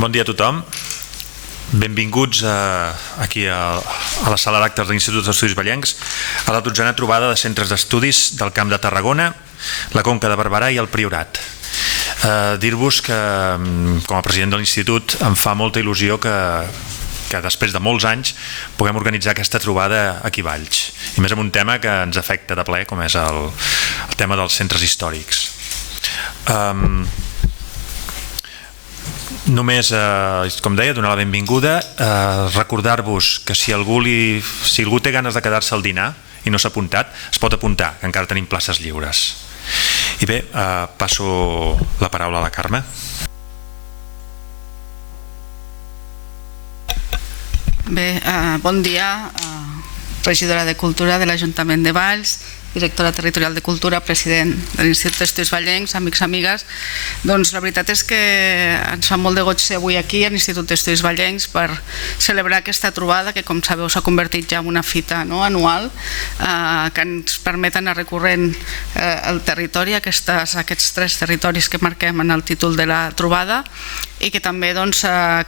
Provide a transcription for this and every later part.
Bon dia a tothom. Benvinguts aquí a la sala d'actes de l'Institut d'Estudis Vallencs a la 12a trobada de centres d'estudis del Camp de Tarragona, la Conca de Barberà i el Priorat. Dir-vos que, com a president de l'Institut, em fa molta il·lusió que després de molts anys puguem organitzar aquesta trobada aquí a Valls, i més amb un tema que ens afecta de ple, com és el tema dels centres històrics. Només, com deia, donar la benvinguda, recordar-vos que si algú té ganes de quedar-se al dinar i no s'ha apuntat, es pot apuntar, que encara tenim places lliures. I bé, passo la paraula a la Carme. Bé, bon dia, regidora de Cultura de l'Ajuntament de Valls, directora territorial de Cultura, president de l'Institut d'Estudis Vallencs, amics, amigues. Doncs la veritat és que ens fa molt de goig ser avui aquí a l'Institut d'Estudis Vallencs per celebrar aquesta trobada que, com sabeu, s'ha convertit ja en una fita anual que ens permet anar recorrent el territori, aquests 3 territoris que marquem en el títol de la trobada, i que també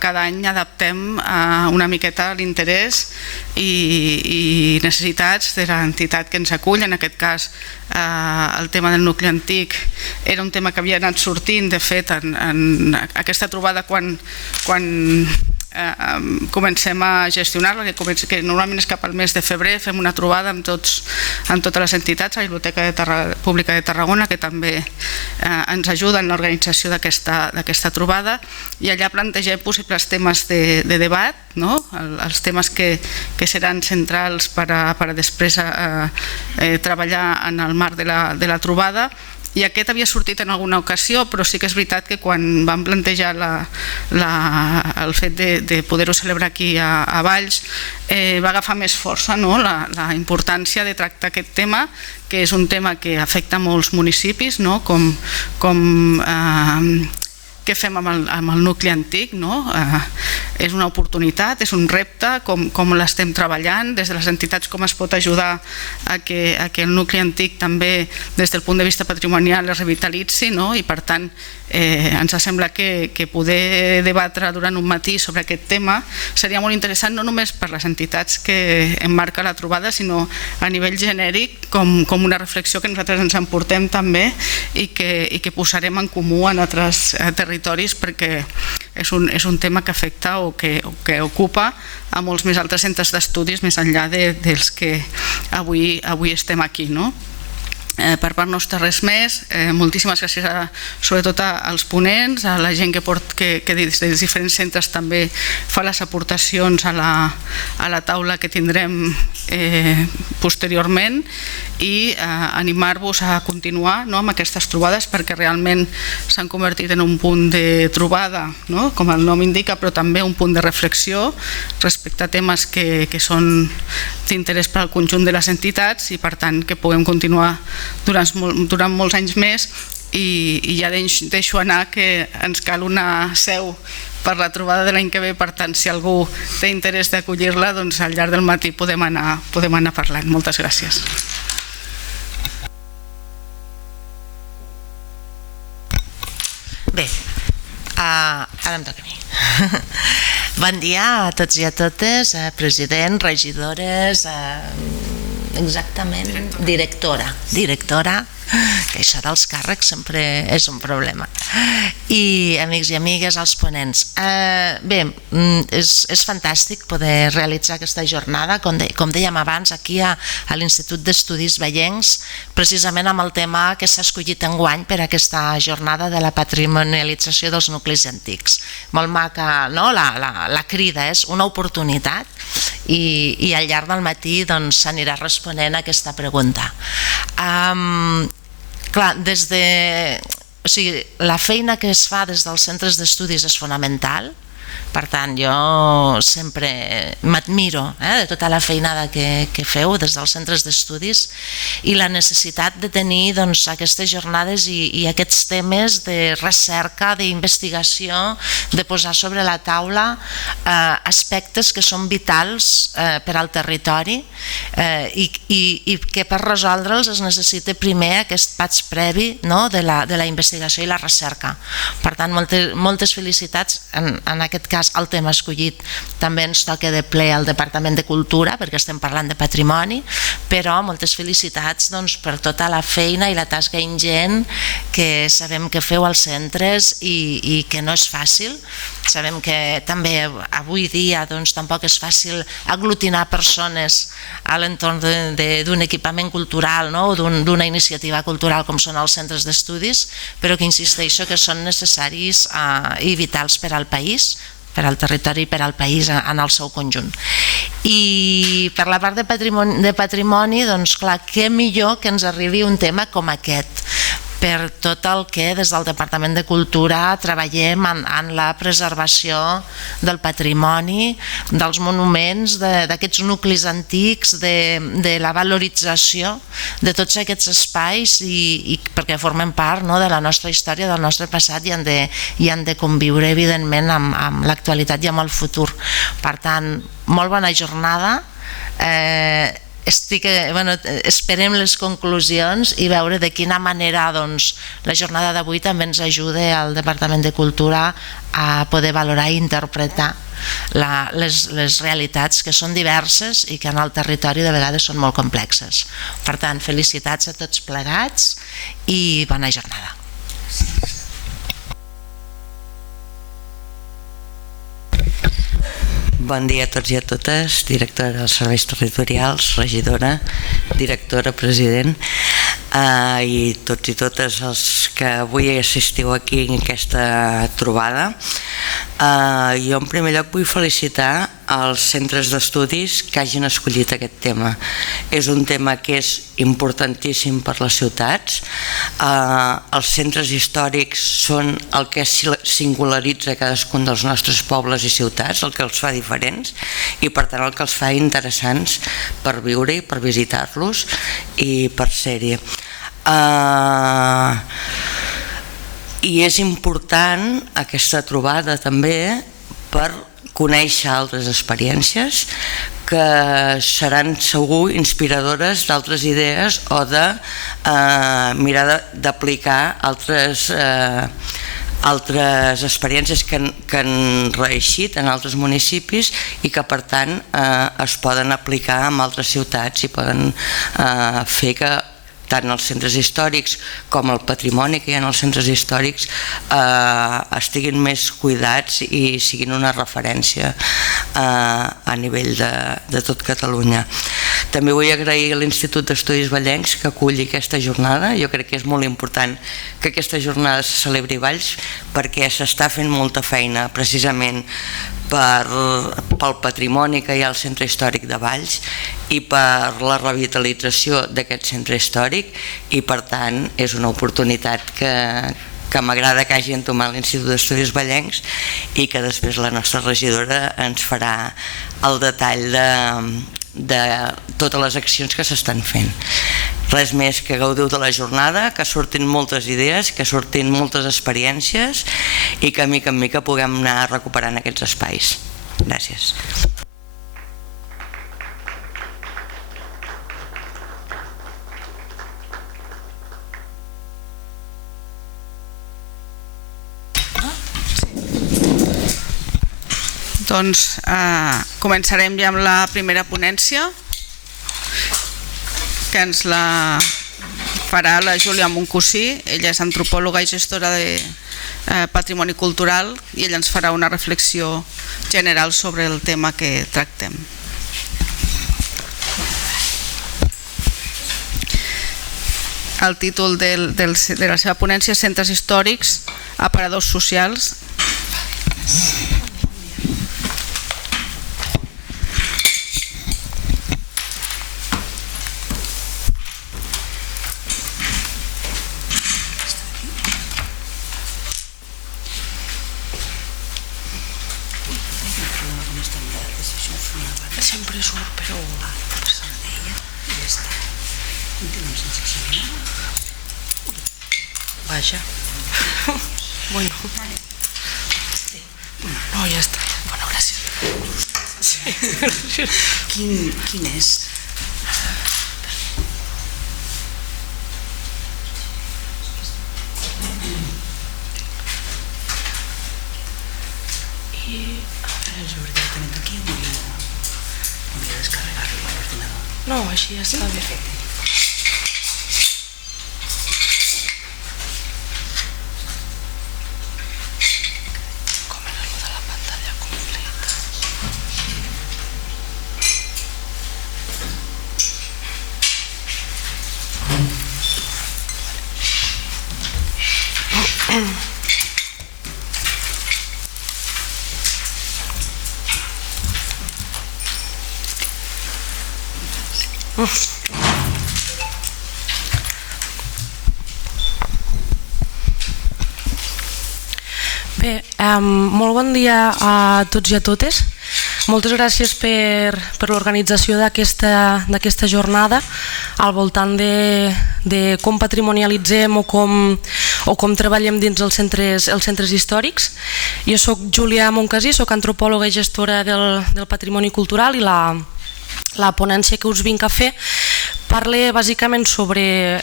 cada any adaptem una miqueta l'interès i necessitats de l'entitat que ens acull. En aquest cas, el tema del nucli antic era un tema que havia anat sortint, de fet, en aquesta trobada quan comencem a gestionar-la, que normalment és cap al mes de febrer, fem una trobada amb totes les entitats, a la Biblioteca Pública de Tarragona, que també ens ajuda en l'organització d'aquesta trobada, i allà plantegem possibles temes de debat, els temes que seran centrals per a després treballar en el marc de la trobada. I aquest havia sortit en alguna ocasió, però sí que és veritat que quan vam plantejar el fet de poder-ho celebrar aquí a Valls, va agafar més força la importància de tractar aquest tema, que és un tema que afecta molts municipis, com què fem amb el nucli antic. És una oportunitat, és un repte, com l'estem treballant des de les entitats, com es pot ajudar a que el nucli antic també des del punt de vista patrimonial es revitalitzi, i per tant ens sembla que poder debatre durant un matí sobre aquest tema seria molt interessant, no només per les entitats que emmarca la trobada, sinó a nivell genèric, com una reflexió que nosaltres ens emportem també i que posarem en comú en altres territoris, perquè és un tema que afecta o que ocupa a molts més altres centres d'estudis més enllà dels que avui estem aquí. Per part nostra res més. Moltíssimes gràcies sobretot als ponents, a la gent que des dels diferents centres també fa les aportacions a la taula que tindrem posteriorment, i animar-vos a continuar amb aquestes trobades, perquè realment s'han convertit en un punt de trobada, com el nom indica, però també un punt de reflexió respecte a temes que són d'interès per al conjunt de les entitats, i per tant que puguem continuar durant molts anys més. I ja deixo anar que ens cal una seu per la trobada de l'any que ve, per tant, si algú té interès d'acollir-la, doncs al llarg del matí podem anar parlant. Moltes gràcies. Bé, ara em toca a mi. Bon dia a tots i a totes, president, regidores, exactament, directora, que això dels càrrecs sempre és un problema, i amics i amigues, els ponents. Bé, és fantàstic poder realitzar aquesta jornada, com dèiem abans, aquí a l'Institut d'Estudis Vallencs, precisament amb el tema que s'ha escollit enguany per aquesta jornada de la patrimonialització dels nuclis antics. Molt maca, la crida és una oportunitat, i al llarg del matí s'anirà responent a aquesta pregunta. Clar, la feina que es fa des dels centres d'estudis és fonamental, Per tant, jo sempre m'admiro de tota la feinada que feu des dels centres d'estudis i la necessitat de tenir aquestes jornades i aquests temes de recerca, d'investigació, de posar sobre la taula aspectes que són vitals per al territori i que per resoldre'ls es necessita primer aquest pas previ de la investigació i la recerca. Per tant, moltes felicitats. En aquest cas, el tema escollit també ens toca de ple al Departament de Cultura, perquè estem parlant de patrimoni, però moltes felicitats per tota la feina i la tasca ingent que sabem que feu als centres i que no és fàcil. Sabem que també avui dia tampoc és fàcil aglutinar persones a l'entorn d'un equipament cultural o d'una iniciativa cultural com són els centres d'estudis, però que insisteixo que són necessaris i vitals per al país, per al territori i per al país en el seu conjunt. I per la part de patrimoni, doncs clar, què millor que ens arribi un tema com aquest, per tot el que des del Departament de Cultura treballem en la preservació del patrimoni, dels monuments, d'aquests nuclis antics, de la valorització de tots aquests espais i perquè formen part de la nostra història, del nostre passat i han de conviure evidentment amb l'actualitat i amb el futur. Per tant, molt bona jornada. Esperem les conclusions i veure de quina manera la jornada d'avui també ens ajuda al Departament de Cultura a poder valorar i interpretar les realitats que són diverses i que en el territori de vegades són molt complexes. Per tant, felicitats a tots plegats i bona jornada. Bon dia a tots i a totes, directora dels serveis territorials, regidora, directora, president i tots i totes els que avui assistiu aquí en aquesta trobada. Jo en primer lloc vull felicitar els centres d'estudis que hagin escollit aquest tema. És un tema que és importantíssim per les ciutats. Els centres històrics són el que singularitza cadascun dels nostres pobles i ciutats, el que els fa diferents i per tant el que els fa interessants per viure-hi, per visitar-los i per ser-hi. I és important aquesta trobada també per conèixer altres experiències que seran segur inspiradores d'altres idees o de mirar d'aplicar altres experiències que han reeixit en altres municipis i que per tant es poden aplicar en altres ciutats i poden fer que tant els centres històrics com el patrimoni que hi ha als centres històrics estiguin més cuidats i siguin una referència a nivell de tot Catalunya. També vull agrair a l'Institut d'Estudis Vallencs que aculli aquesta jornada. Jo crec que és molt important que aquesta jornada se celebri a Valls perquè s'està fent molta feina precisament pel patrimoni que hi ha al centre històric de Valls i per la revitalització d'aquest centre històric i per tant és una oportunitat que m'agrada que hagi entomat l'Institut d'Estudis Vallencs i que després la nostra regidora ens farà el detall de totes les accions que s'estan fent. Res més, que gaudiu de la jornada, que surtin moltes idees, que surtin moltes experiències i que mica en mica puguem anar recuperant aquests espais. Gràcies. Doncs començarem ja amb la primera ponència, que ens la farà la Júlia Moncosí. Ella és antropòloga i gestora de patrimoni cultural i ella ens farà una reflexió general sobre el tema que tractem. El títol de la seva ponència és Centres històrics, aparadors socials. Sempre surt, però... Vaja. Bueno. No, ja està. Bueno, gràcies. Sí. Quin és? No, així ja està bé. Com era allò de la pantalla completa? Bé, molt bon dia a tots i a totes. Moltes gràcies per l'organització d'aquesta jornada al voltant de com patrimonialitzem o com treballem dins els centres històrics. Jo soc Júlia Moncasí, soc antropòloga i gestora del patrimoni cultural i la ponència que us vinc a fer parla bàsicament sobre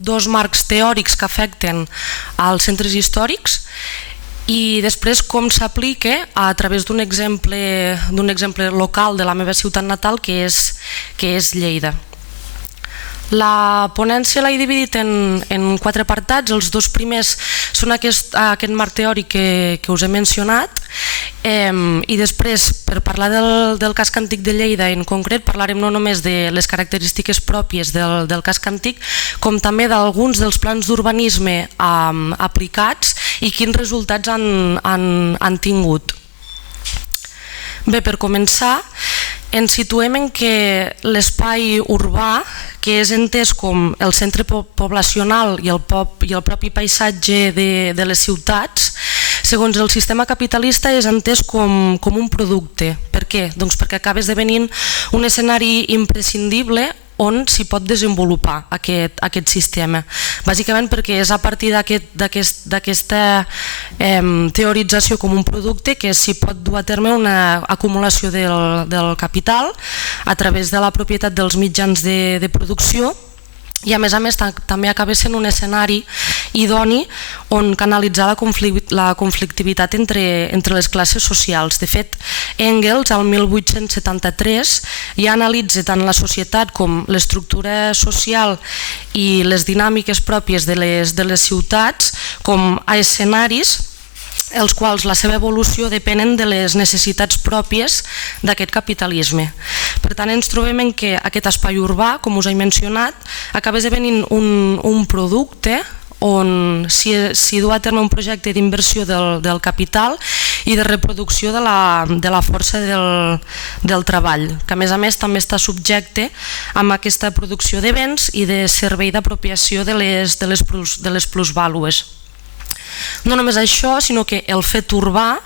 dos marcs teòrics que afecten als centres històrics i després com s'aplica a través d'un exemple local de la meva ciutat natal que és Lleida. La ponència l'he dividit en 4 apartats. Els 2 primers són aquest marc teòric que us he mencionat i després, per parlar del casc antic de Lleida en concret, parlarem no només de les característiques pròpies del casc antic com també d'alguns dels plans d'urbanisme aplicats i quins resultats han tingut. Bé, per començar, ens situem en que l'espai urbà, que és entès com el centre poblacional i el propi paisatge de les ciutats, segons el sistema capitalista és entès com un producte. Per què? Doncs perquè acaba esdevenint un escenari imprescindible on s'hi pot desenvolupar aquest sistema. Bàsicament perquè és a partir d'aquesta teorització com un producte que s'hi pot dur a terme una acumulació del capital a través de la propietat dels mitjans de producció i a més també acaba sent un escenari idoni on canalitzar la conflictivitat entre les classes socials. De fet, Engels, al 1873, ja analitza tant la societat com l'estructura social i les dinàmiques pròpies de les ciutats com a escenaris els quals la seva evolució depenen de les necessitats pròpies d'aquest capitalisme. Per tant, ens trobem en que aquest espai urbà, com us he mencionat, acaba esdevenint un producte on s'hi du a terme un projecte d'inversió del capital i de reproducció de la força del treball, que a més també està subjecte a aquesta producció de béns i de servei d'apropiació de les plusvàlues. No només això, sinó que el fet urbà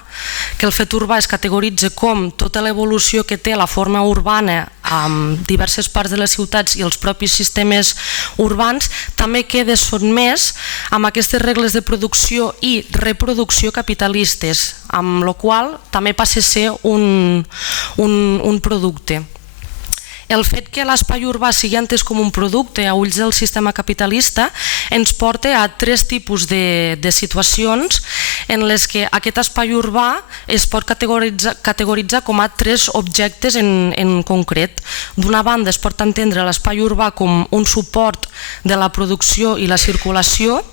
es categoritza com tota l'evolució que té la forma urbana en diverses parts de les ciutats i els propis sistemes urbans, també queda sotmès amb aquestes regles de producció i reproducció capitalistes, amb la qual també passa a ser un producte. El fet que l'espai urbà sigui entès com un producte a ulls del sistema capitalista ens porta a 3 tipus de situacions en les que aquest espai urbà es pot categoritzar com a 3 objectes en concret. D'una banda es pot entendre l'espai urbà com un suport de la producció i la circulació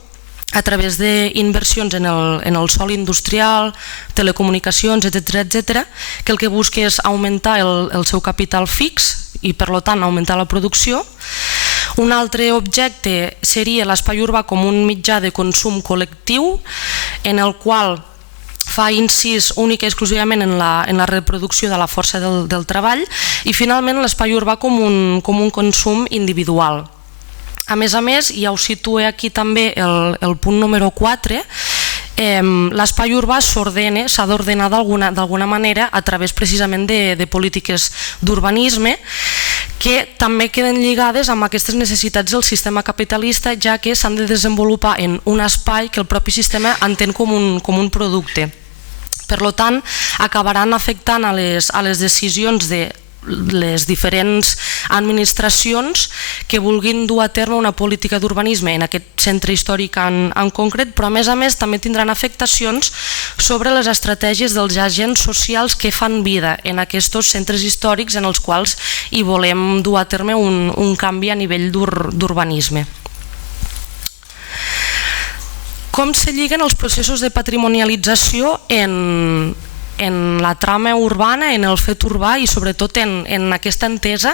a través d'inversions en el sòl industrial, telecomunicacions, etc., que el que busca és augmentar el seu capital fix i per tant augmentar la producció. Un altre objecte seria l'espai urbà com un mitjà de consum col·lectiu en el qual fa incís únic i exclusivament en la reproducció de la força del treball i finalment l'espai urbà com un consum individual. A més, ja us situo aquí també el punt número 4, l'espai urbà s'ordena, s'ha d'ordenar d'alguna manera a través precisament de polítiques d'urbanisme que també queden lligades amb aquestes necessitats del sistema capitalista, ja que s'han de desenvolupar en un espai que el propi sistema entén com un producte. Per tant, acabaran afectant a les decisions de les diferents administracions que vulguin dur a terme una política d'urbanisme en aquest centre històric en concret, però a més també tindran afectacions sobre les estratègies dels agents socials que fan vida en aquests centres històrics en els quals hi volem dur a terme un canvi a nivell d'urbanisme. Com se lliguen els processos de patrimonialització en la trama urbana, en el fet urbà i sobretot en aquesta entesa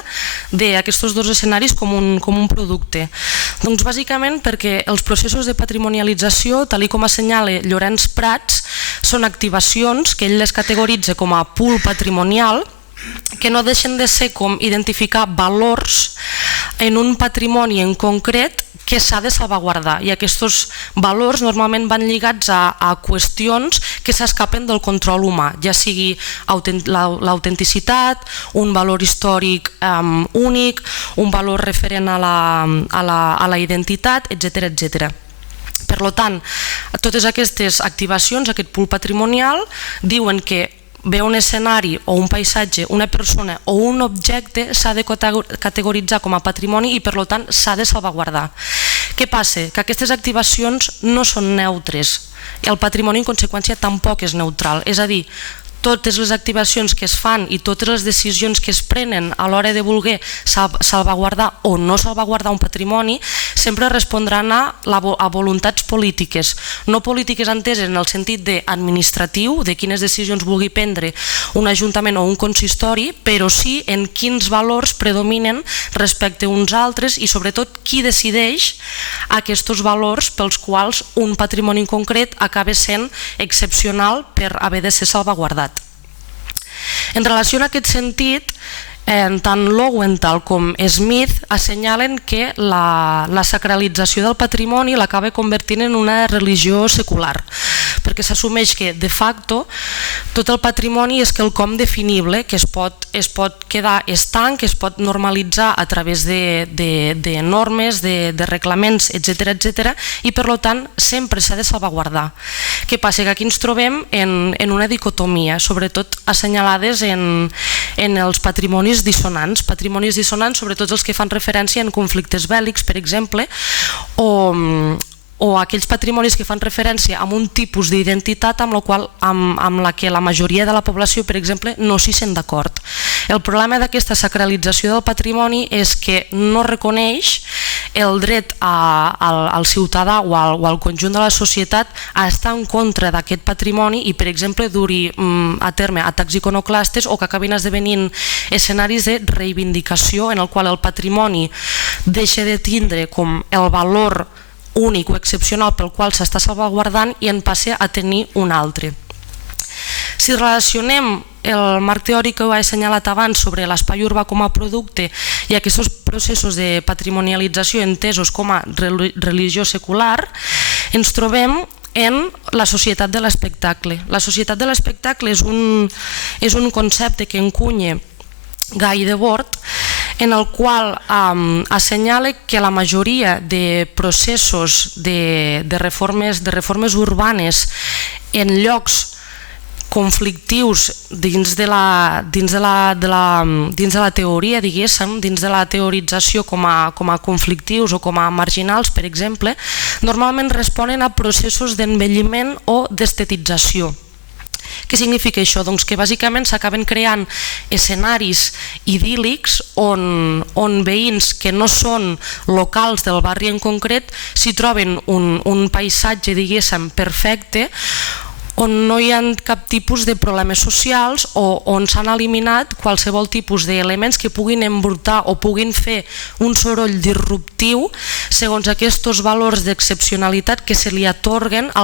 d'aquests dos escenaris com un producte? Doncs bàsicament perquè els processos de patrimonialització, tal com assenyala Llorenç Prats, són activacions que ell les categoritza com a pool patrimonial, que no deixen de ser com identificar valors en un patrimoni en concret que s'ha de salvaguardar, i aquests valors normalment van lligats a qüestions que s'escapen del control humà, ja sigui l'autenticitat, un valor històric únic, un valor referent a la identitat, etc. Per tant, totes aquestes activacions, aquest pool patrimonial, diuen que ve un escenari o un paisatge, una persona o un objecte s'ha de categoritzar com a patrimoni i per tant s'ha de salvaguardar. Què passa? Que aquestes activacions no són neutres i el patrimoni en conseqüència tampoc és neutral, és a dir, totes les activacions que es fan i totes les decisions que es prenen a l'hora de voler salvaguardar o no salvaguardar un patrimoni sempre respondran a voluntats polítiques, no polítiques enteses en el sentit administratiu, de quines decisions vulgui prendre un ajuntament o un consistori, però sí en quins valors predominen respecte a uns altres i sobretot qui decideix aquests valors pels quals un patrimoni en concret acaba sent excepcional per haver de ser salvaguardat. En relació a aquest sentit, tant Lowenthal com Smith assenyalen que la sacralització del patrimoni l'acaba convertint en una religió secular, perquè s'assumeix que de facto tot el patrimoni és quelcom definible, que es pot quedar estanc, que es pot normalitzar a través de normes, de reglaments, etc. i per tant sempre s'ha de salvaguardar. Què passa? Que aquí ens trobem en una dicotomia, sobretot assenyalades en els patrimonis dissonants, sobretot els que fan referència en conflictes bèl·lics, per exemple, o aquells patrimonis que fan referència a un tipus d'identitat amb la que la majoria de la població, per exemple, no s'hi sent d'acord. El problema d'aquesta sacralització del patrimoni és que no reconeix el dret al ciutadà o al conjunt de la societat a estar en contra d'aquest patrimoni i, per exemple, duri a terme atacs iconoclastes o que acabin esdevenint escenaris de reivindicació en el qual el patrimoni deixa de tindre com el valor únic o excepcional pel qual s'està salvaguardant i en passa a tenir un altre. Si relacionem el marc teòric que ho he assenyalat abans sobre l'espai urbà com a producte i aquests processos de patrimonialització entesos com a religió secular, ens trobem en la societat de l'espectacle. La societat de l'espectacle és un concepte que encunya Guy Debord, en el qual assenyala que la majoria de processos de reformes urbanes en llocs conflictius dins de la teoria, diguéssim, dins de la teorització com a conflictius o com a marginals, per exemple, normalment responen a processos d'envelliment o d'estetització. Què significa això? Doncs que bàsicament s'acaben creant escenaris idíl·lics on veïns que no són locals del barri en concret s'hi troben un paisatge, diguéssim, perfecte, on no hi ha cap tipus de problemes socials o on s'han eliminat qualsevol tipus d'elements que puguin embrutar o puguin fer un soroll disruptiu segons aquests valors d'excepcionalitat que se li atorguen